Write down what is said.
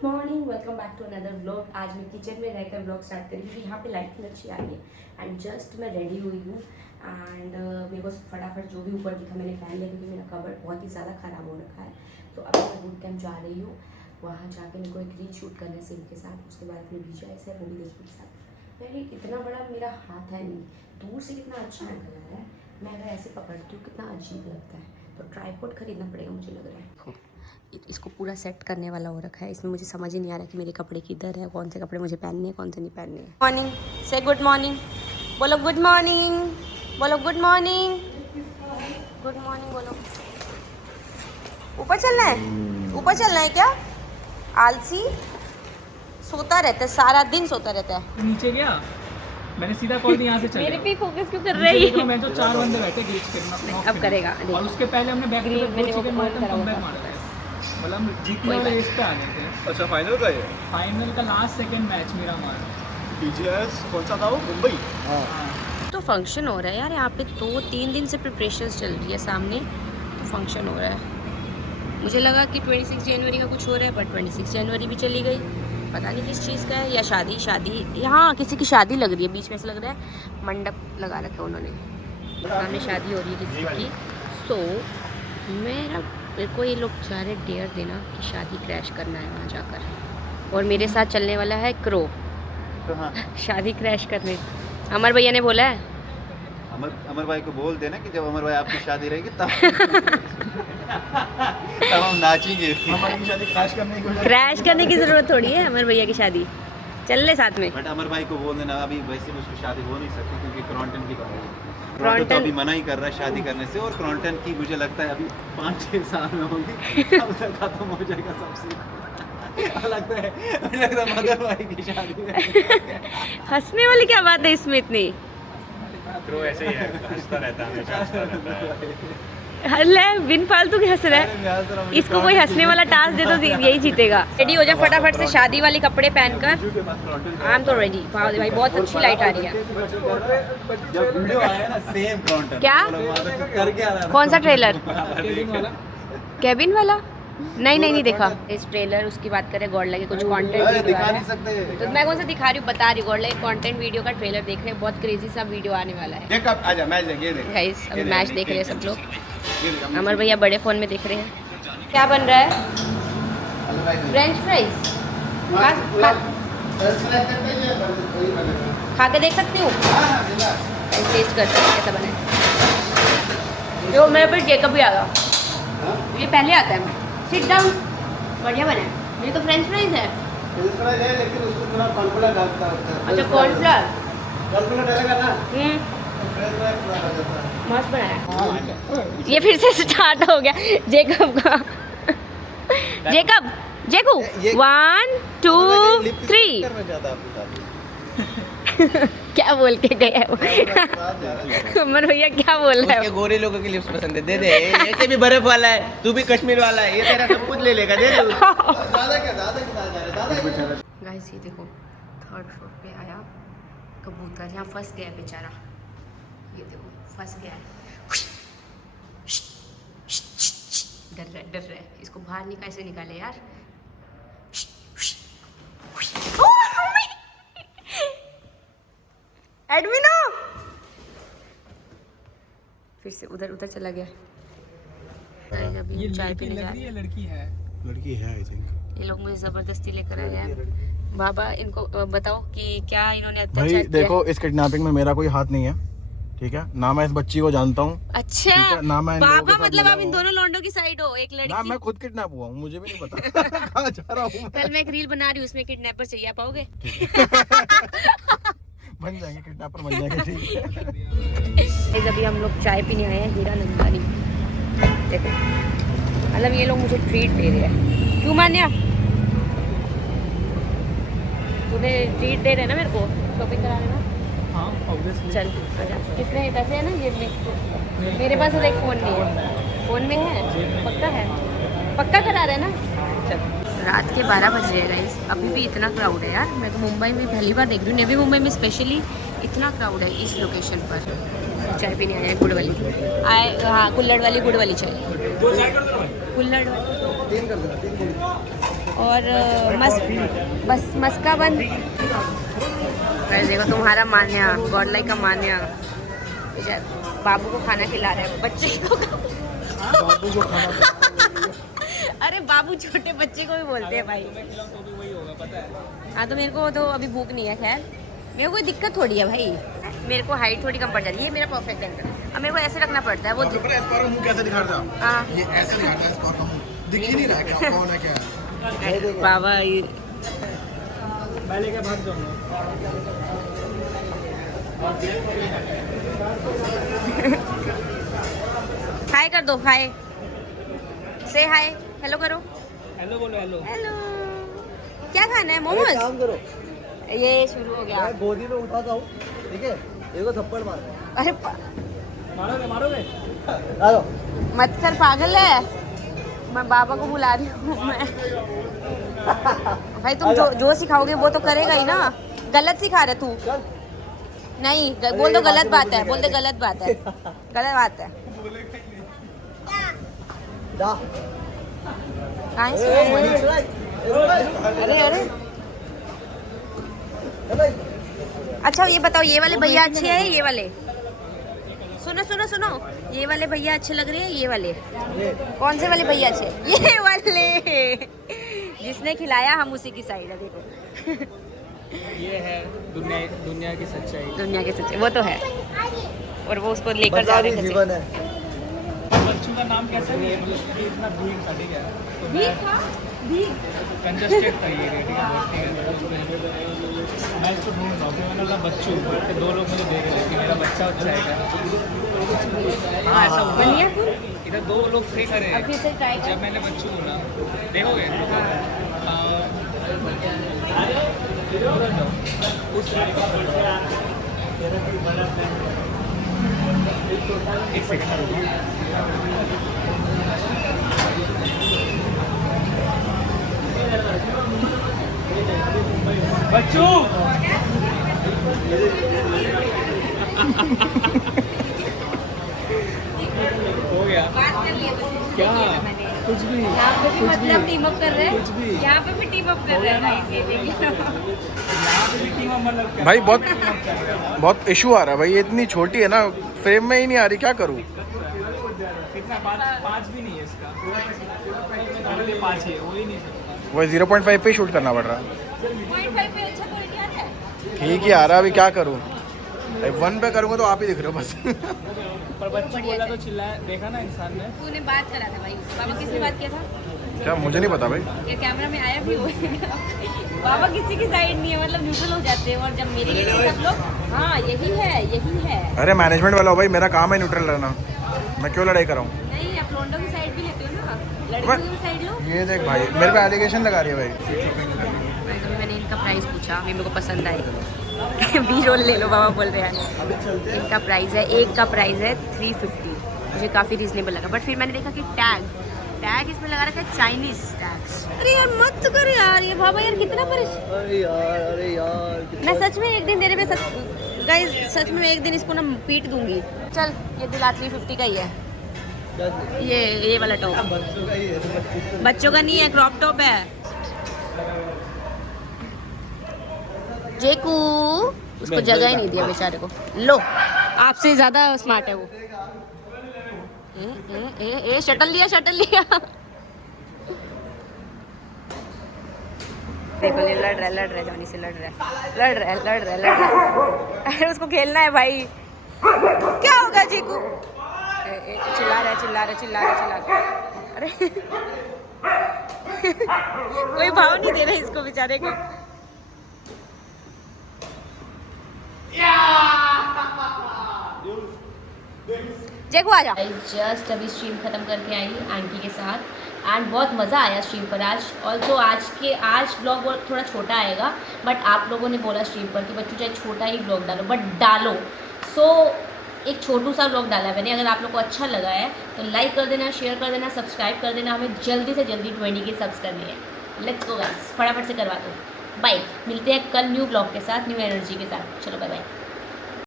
Good morning, welcome back to another vlog. आज मैं kitchen में रहकर व्लॉग स्टार्ट करी क्योंकि यहाँ पे लाइटिंग अच्छी आ रही है एंड जस्ट मैं रेडी हुई हूँ एंड मेरे को फटाफट जो भी ऊपर दिखा मैंने पहन लिया क्योंकि मेरा कवर बहुत ही ज़्यादा ख़राब हो रखा है। तो अभी मैं बूट कैंप जा रही हूँ, वहाँ जाके मेरे को एक रील शूट करना है सिम के साथ, उसके बाद अपने VGI से वो भी देखने के साथ। यार इतना बड़ा मेरा हाथ है नहीं, दूर से कितना अच्छा एंगल आ रहा है, मैं अगर ऐसे पकड़ती हूँ कितना अजीब लगता है। तो ट्राइपॉड खरीदना पड़ेगा मुझे लग रहा है। इसको पूरा सेट करने वाला हो रखा है, इसमें मुझे समझ ही नहीं आ रहा कि मेरे कपड़े किधर है, कौन से कपड़े मुझे पहनने हैं कौन से नहीं पहनने हैं। मॉर्निंग से गुड मॉर्निंग बोलो, गुड मॉर्निंग बोलो, गुड मॉर्निंग गुड मॉर्निंग बोलो। ऊपर चलना है, ऊपर चलना है क्या? आलसी सोता रहता है, सारा दिन सोता रहता है। नीचे गया, मैंने सीधा कॉल दी, यहाँ से चले। मेरे पे फोकस क्यों कर रही है? मैं जो 4 बंदे बैठे ग्लिच करना अब करेगा और उसके पहले हमने बैक टू बैक चिकन मारा, कमबैक मारा है, मतलब जीतने वाले रेस पे आ गए थे। अच्छा फाइनल का ये फाइनल का लास्ट सेकंड मैच मेरा मारा। BGS कौन सा था वो? मुंबई। तो फंक्शन हो रहा है यार यहाँ पे, 2-3 दिन से प्रिपरेशंस चल रही है सामने, तो फंक्शन हो रहा है। मुझे लगा कि 26 जनवरी का कुछ हो रहा है पर 26 जनवरी भी चली गई, पता नहीं किस चीज़ का है। या शादी यहाँ किसी की शादी लग रही है, बीच में ऐसा लग रहा है मंडप लगा रखा है उन्होंने, सामने शादी हो रही है किसी की। सो मेरे को ये लोग चाह रहे डेयर देना कि शादी क्रैश करना है वहाँ जाकर, और मेरे साथ चलने वाला है क्रो शादी क्रैश करने। अमर भैया ने बोला है, अमर भाई को बोल देना कि जब अमर भाई आपकी शादी रहेगी तब तब हम नाचेंगे। हमारी शादी क्रैश करने की ज़रूरत थोड़ी है, अमर भैया की शादी चल ले साथ में। बट अमर भाई को बोल देना, अभी वैसे भी उसकी शादी हो नहीं सकती क्योंकि क्वारंटाइन की बात है। क्वारंटाइन तो अभी मना ही कर रहा है शादी करने से, और क्वारंटाइन की मुझे लगता है अभी 5-6 साल में होगी, तब तक खत्म हो जाएगा सबसे। लगता है मदर भाई की शादी। हंसने वाली क्या बात है इसमें इतनी? क्रो ऐसे ही है, हंसता रहता है, हमेशा हंसता रहता है। हंस ले, बिन फालतू के हंस रहा है। इसको कोई हंसने वाला टास्क दे तो यही जीतेगा। रेडी हो जा फटाफट से शादी वाले कपड़े पहनकर। आई एम तो रेडी। भाई बहुत अच्छी लाइट आ रही है। जब वीडियो आया ना सेम क्वारंटाइन क्या करके आ रहा है। कौन सा ट्रेलर? केबिन वाला। कैबिन वाला? नहीं देखा इस ट्रेलर। उसकी बात करें गॉड लगे कुछ कंटेंट दिखा नहीं सकते। तो मैं कौन सा दिखा रही हूँ, बता रही हूँ। गॉड लगे कंटेंट वीडियो का ट्रेलर देख रहे हैं, बहुत क्रेजी सा वीडियो आने वाला है। देख अब आजा मैच देख, ये देख गाइस अभी मैच देख रहे हैं सब लोग। ये देख। अमर भैया बड़े फोन में देख रहे हैं। क्या बन रहा है? फ्रेंच फ्राइज खा के देख सकती हूँ, टेस्ट कर सकते कैसा बना है। जो मेरे पे जेकब भी आ गया, ये पहले आता है। सिट डाउन, बढ़िया बना है। ये तो फ्रेंच फ्राइज है। लेकिन उसको थोड़ा कॉर्नफ्लोर डालता है। अच्छा कॉर्नफ्लोर डालेगा ना, मस्त बनाया। ये फिर से स्टार्ट हो गया जेकब का। जेकू 1 2 3 क्या बोल के गया वो? अमर भैया क्या बोल रहा है? गोरे लोगों की लिप्स पसंद है, दे दे। ऐसे भी बर्फ वाला है, तू भी कश्मीर वाला है, ये तेरा सब कुछ ले लेगा, दे दे। गाइस ये देखो 3rd फ्लोर पे आया कबूतर, यहाँ फंस गया बेचारा। ये देखो फंस गया है, डर रहा है। इसको बाहर कैसे निकाले यार? एडमिनो फिर से उधर चला गया। अभी ये चाय पीने जा लड़की है, लड़की है, लड़की है आई थिंक। ये लोग मुझे जबरदस्ती लेकर आए हैं। बाबा इनको बताओ कि क्या इन्होंने भाई अत्याचार किया? देखो इस किडनैपिंग में मेरा कोई हाथ नहीं है, ठीक है ना। मैं इस बच्ची को जानता हूँ। अच्छा ठीक है, ना मैं इन लोगों के बाबा साथ मतलब मिला आप इन हूँ। दोनों लौंडों की साइड हो, एक ना लड़की। मैं खुद किडनैप हुआ हूँ, मुझे भी नहीं पता कहाँ जा रहा हूँ मैं। कल मैं एक रील बना रही हूँ, उसमें किडनैपर चाहिए, आप आओगे? बन जाएंगे, किडनैपर बन जाएंगे, ठीक है। गाइस अभी हम लोग चाय पीने आए हैं हीरा नंदानी। देखो मतलब ये लोग मुझे ट्रीट दे रहे हैं। क्यों मान्या, तुम्हें ट्रीट दे रहे हैं ना मेरे को शॉपिंग कराने में? हाँ ऑब्वियसली। चल आजा। कितने पैसे हैं ना जेब में? मेरे पास तो एक फ़ोन नहीं है। फ़ोन में है? पक्का है? पक्का करा रहे हैं ना? चल। रात के 12 बज रहे हैं गाइस, अभी भी इतना क्राउड है यार। मैं तो मुंबई में पहली बार देख रही हूँ, नेवी मुंबई में स्पेशली इतना क्राउड है इस लोकेशन पर। चाय पीने आए हैं गुड़ वाली, हाँ कुल्हड़ वाली गुड़ वाली चाय। कुल्हड़ वाली और बस मस्का बंद। देखो तुम्हारा मान्या, गॉडलाई का मान्या बाबू को खाना खिला रहे हैं, बच्चे को बाबू को खाना अरे बाबू छोटे बच्चे को भी बोलते हैं भाई। तो भी वही होगा, पता है। हाँ तो मेरे को तो अभी भूख नहीं है, खैर मेरे को कोई दिक्कत थोड़ी है भाई, मेरे को हाइट थोड़ी कम पड़ जाती है, ये मेरा परफेक्ट एंगल। अब मेरे को ऐसे रखना पड़ता है वो मुंह कैसे दिखाता है? हाँ ये ऐसे दिखाता है, इसका मुंह दिख ही नहीं रहा है क्या कौन है क्या है। बाबा ये मैं लेके भाग जाऊंगा। हाय कर दो, हाय से हाय, हेलो करो, हेलो बोलो, हेलो। हेलो। क्या खाना है, मोमोज? काम करो, ये शुरू हो गया। मैं गोदी में उठाता हूँ, ठीक है, देखो थप्पड़ मार। अरे मारोगे मारोगे? आ जाओ। मत कर, पागल है। मैं बाबा को बुला रही हूँ मैं। भाई तुम जो सिखाओगे वो तो करेगा ही ना। गलत सिखा रहे तू। नहीं बोल दो गलत बात है, बोल दे गलत बात है, गलत बात है। जा। कहाँ से? अरे अरे अच्छा ये बताओ, ये वाले भैया अच्छे हैं ये वाले? सुनो सुनो सुनो, ये वाले भैया अच्छे लग रहे हैं ये वाले? कौन से वाले भैया अच्छे? ये वाले। जिसने खिलाया हम उसी की साइड है, देखो। ये है दुनिया की सच्चाई। दुनिया के सच्चे वो तो है, और वो उसको लेकर जा रहे हैं। जीवन है। बच्चों का नाम कैसा नहीं है, मतलब कि इतना भीड़ था, ठीक है, तो भीग था, भीग। कंजस्टेड था ये, ठीक है, बहुत, ठीक है। मैं इसको ढूंढ रहा हूँ, फिर मैंने बोला बच्चू, तो 2 लोग मुझे देख रहे कि मेरा बच्चा अच्छा है क्या। हाँ ऐसा हुआ, बनिया तुम? इधर 2 लोग थे खड़े। अब फिर से ट्राई कर। जब मैंने बच्चू बोला, देखोगे एक सेकंड बच्चू। हो गया क्या? कुछ भी, यहाँ पे भी मतलब टीम अप कर रहे हैं, कुछ भी। यहाँ पे भी टीम अप कर रहे हैं भाई, ये देखिए। भाई बहुत इशू आ रहा है भाई, ये इतनी छोटी है ना, फ्रेम में ही नहीं आ रही, क्या करूँ? कितना 5 भी नहीं है इसका, 5 है, हो ही नहीं सकता। वही 0.5 पे शूट करना पड़ रहा है। 0.5 पे अच्छा क्वालिटी आता है। ठीक ही आ रहा है, अभी क्या करूँ? 1 पे करूँगा तो आप ही दिख रहे हो बस। पर बच्चू बोला तो चिल्लाया, देखा ना इंसान ने। तूने बात करा था भाई, बाबा किसने बात किया था? क्या मुझे नहीं पता भाई। ये कैमरा में आया भी हो। बाबा किसी की साइड नहीं है, मतलब न्यूट्रल हो जाते हैं, और जब मेरे लिए सब लोग हाँ यही है यही है। अरे मैनेजमेंट वाला हो भाई, मेरा काम है न्यूट्रल रहना, मैं क्यों लड़ाई कर रहा हूँ? नहीं आप लोंडो की साइड भी लेते हो ना, लड़कियों की भी साइड लो। ये देख भाई, मेरे पे एलिगेशन लगा रही है भाई। तो मैंने इनका प्राइस पूछा, मेरे को पसंद आई। बी रोल ले लो बाबा बोल रहे हैं। इनका प्राइस है, एक का प्राइस है 350, मुझे काफ़ी रीजनेबल लगा। बट फिर मैंने देखा कि टैग इसमें लगा रखा है चाइनीज टैग्स। अरे यार मत कर यार, ये बाबा यार कितना अरे यार मैं सच में एक दिन तेरे पे गाइस सच में एक दिन इसको ना पीट दूंगी। चल ये दिला 350 का ही है, ये वाला टॉप बच्चों का नहीं है, क्रॉप टॉप है। जेकू उसको जगह ही नहीं दिया बेचारे को। लो आपसे ज़्यादा स्मार्ट है वो। ए शटल लिया देखो ये लड़ रहा है जॉनी से, लड़ रहा है। अरे उसको खेलना है भाई। क्या होगा जीकू? चिल्ला रहा है। अरे कोई भाव नहीं दे रहा इसको बेचारे को। जेकू आ जा। जस्ट अभी स्ट्रीम खत्म करके आई आंटी के साथ, एंड बहुत मज़ा आया स्ट्रीम पर आज। ऑल्सो आज ब्लॉग थोड़ा छोटा आएगा, बट आप लोगों ने बोला स्ट्रीम पर कि बच्चों चाहे छोटा ही ब्लॉग डालो, बट डालो। सो एक छोटू सा ब्लॉग डाला मैंने। अगर आप लोग को अच्छा लगा है तो लाइक कर देना, शेयर कर देना, सब्सक्राइब कर देना। हमें जल्दी से जल्दी 20 के सब्स करनी है। लेट्स गो गाइस, फटाफट से करवा दो। बाय, मिलते हैं कल न्यू ब्लॉग के साथ, न्यू एनर्जी के साथ। चलो बाय बाय।